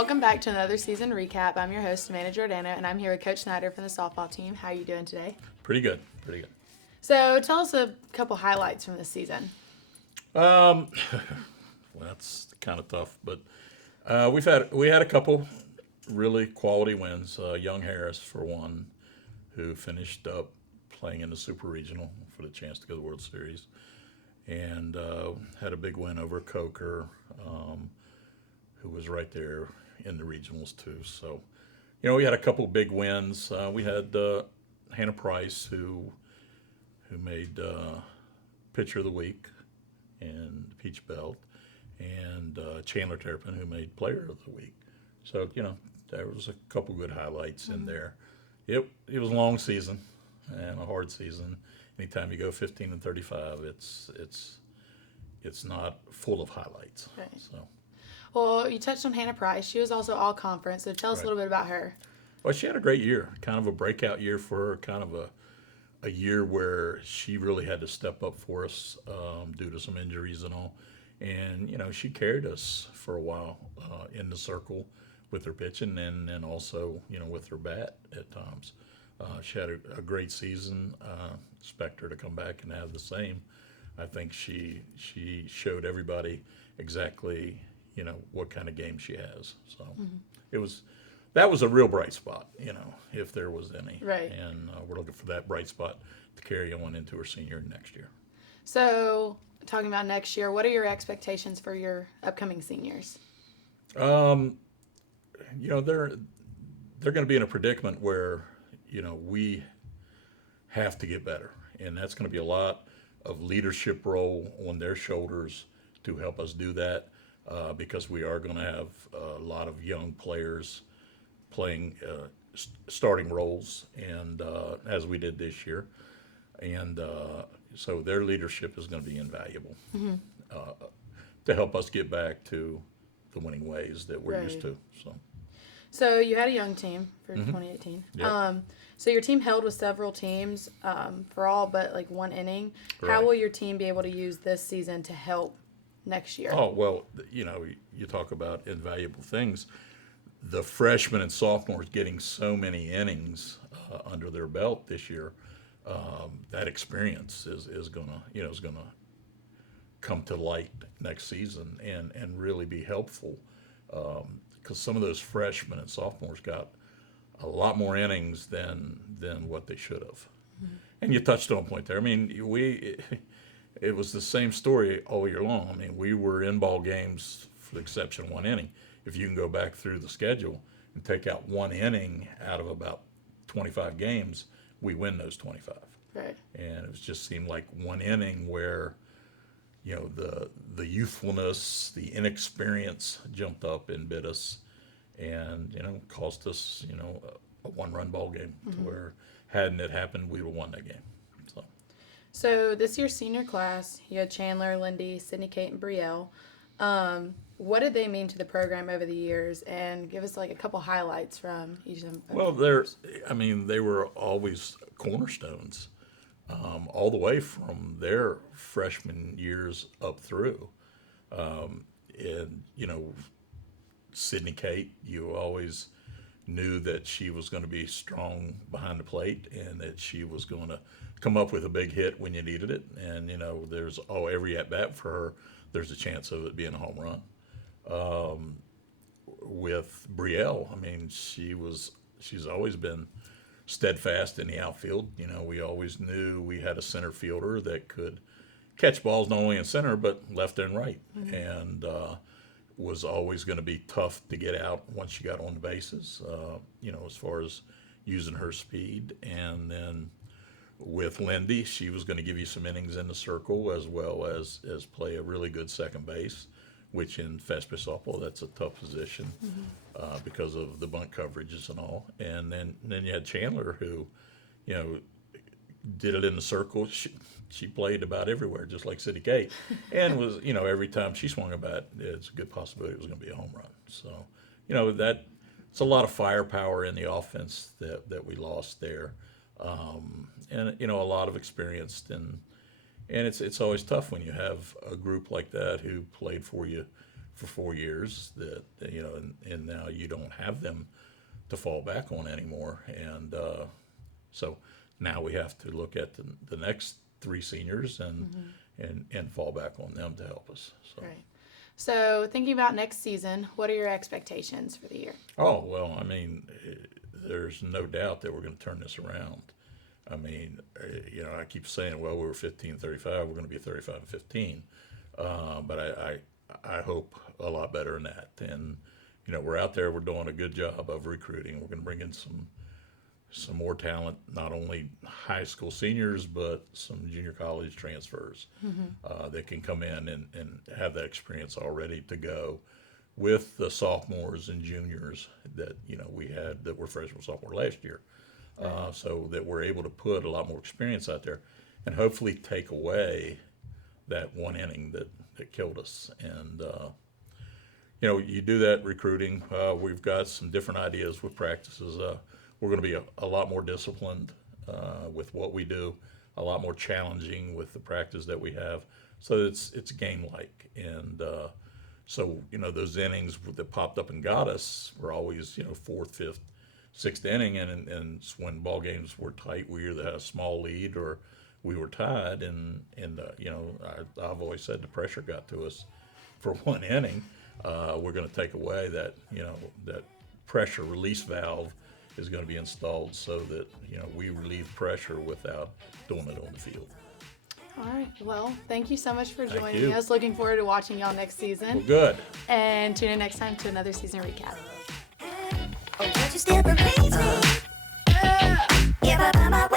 Welcome back to another season recap. I'm your host, Amanda Giordano, and I'm here with Coach Snyder from the softball team. How are you doing today? Pretty good. Pretty good. So tell us a couple highlights from this season. Well, that's kind of tough, but we had a couple really quality wins. Young Harris, for one, who finished up playing in the Super Regional for the chance to go to the World Series, and had a big win over Coker, who was right there in the regionals too. So, we had a couple big wins. We had Hannah Price, who made Pitcher of the Week and Peach Belt, and Chandler Terrapin, who made Player of the Week. So, there was a couple good highlights in there. It was a long season and a hard season. Anytime you go 15 and 35, it's not full of highlights. Right. So, Well, you touched on Hannah Price. She was also all conference, so tell us a Right. little bit about her. well, she had a great year, kind of a breakout year for her, kind of a year where she really had to step up for us due to some injuries and all. And, she carried us for a while in the circle with her pitching and also, with her bat at times. She had a great season. Expect her to come back and have the same. I think she showed everybody exactly, what kind of game she has. So that was a real bright spot, if there was any. Right. And we're looking for that bright spot to carry on into her senior next year. So, talking about next year, what are your expectations for your upcoming seniors? They're going to be in a predicament where, we have to get better. And that's going to be a lot of leadership role on their shoulders to help us do that because we are going to have a lot of young players playing starting roles, and as we did this year. And so their leadership is going to be invaluable to help us get back to the winning ways that we're used Right. to. So, you had a young team for 2018. Yep. So, your team held with several teams for all but like one inning. How Right. will your team be able to use this season to help next year? Oh, well, you talk about invaluable things. The freshmen and sophomores getting so many innings under their belt this year, that experience is gonna come to light next season and really be helpful because some of those freshmen and sophomores got a lot more innings than what they should have. And you touched on a point there. I mean, it was the same story all year long. I mean, we were in ball games for the exception of one inning. If you can go back through the schedule and take out one inning out of about 25 games, we win those 25. Right. And it just seemed like one inning where, the youthfulness, the inexperience jumped up and bit us and, cost us, a one-run ball game to where hadn't it happened, we would have won that game. So this year's senior class, you had Chandler, Lindy, Sydney, Kate, and Brielle. What did they mean to the program over the years? And give us like a couple highlights from each of them. Well, they were always cornerstones, all the way from their freshman years up through. And, Sydney Kate, you always knew that she was going to be strong behind the plate and that she was going to come up with a big hit when you needed it. And, there's every at bat for her, there's a chance of it being a home run. With Brielle, I mean, she's always been steadfast in the outfield. We always knew we had a center fielder that could catch balls not only in center but left and right, and was always going to be tough to get out once she got on the bases. As far as using her speed, and then with Lindy, she was going to give you some innings in the circle as well as play a really good second base, which in fast pitch softball, that's a tough position because of the bunt coverages and all. And then you had Chandler, who, did it in the circle. She played about everywhere, just like City Kate, and was, every time she swung a bat, it's a good possibility it was going to be a home run. So, that it's a lot of firepower in the offense that we lost there, and a lot of experience and it's always tough when you have a group like that who played for you for 4 years that, and now you don't have them to fall back on anymore. And so now we have to look at the next three seniors and fall back on them to help us. So. Right. So thinking about next season, what are your expectations for the year? Oh, well, I mean, there's no doubt that we're going to turn this around. I mean, I keep saying, well, we were 15-35, we're going to be 35-15. But I hope a lot better than that. And, we're out there, we're doing a good job of recruiting. We're going to bring in some more talent, not only high school seniors, but some junior college transfers that can come in and have that experience all ready to go with the sophomores and juniors that, we had that were freshman, sophomore last year. So that we're able to put a lot more experience out there and hopefully take away that one inning that killed us. And, you do that recruiting. We've got some different ideas with practices. We're going to be a lot more disciplined with what we do, a lot more challenging with the practice that we have. So it's game-like. And so, those innings that popped up and got us were always, fourth, fifth, sixth inning. And when ball games were tight, we either had a small lead or we were tied. And I've always said the pressure got to us for one inning. We're going to take away that, that pressure release valve is going to be installed so that, we relieve pressure without doing it on the field. All right. Well, thank you so much for Thank joining you. us. Looking forward to watching y'all next season. Well, good. And tune in next time to another season recap. Oh, but you still amaze me. Yeah,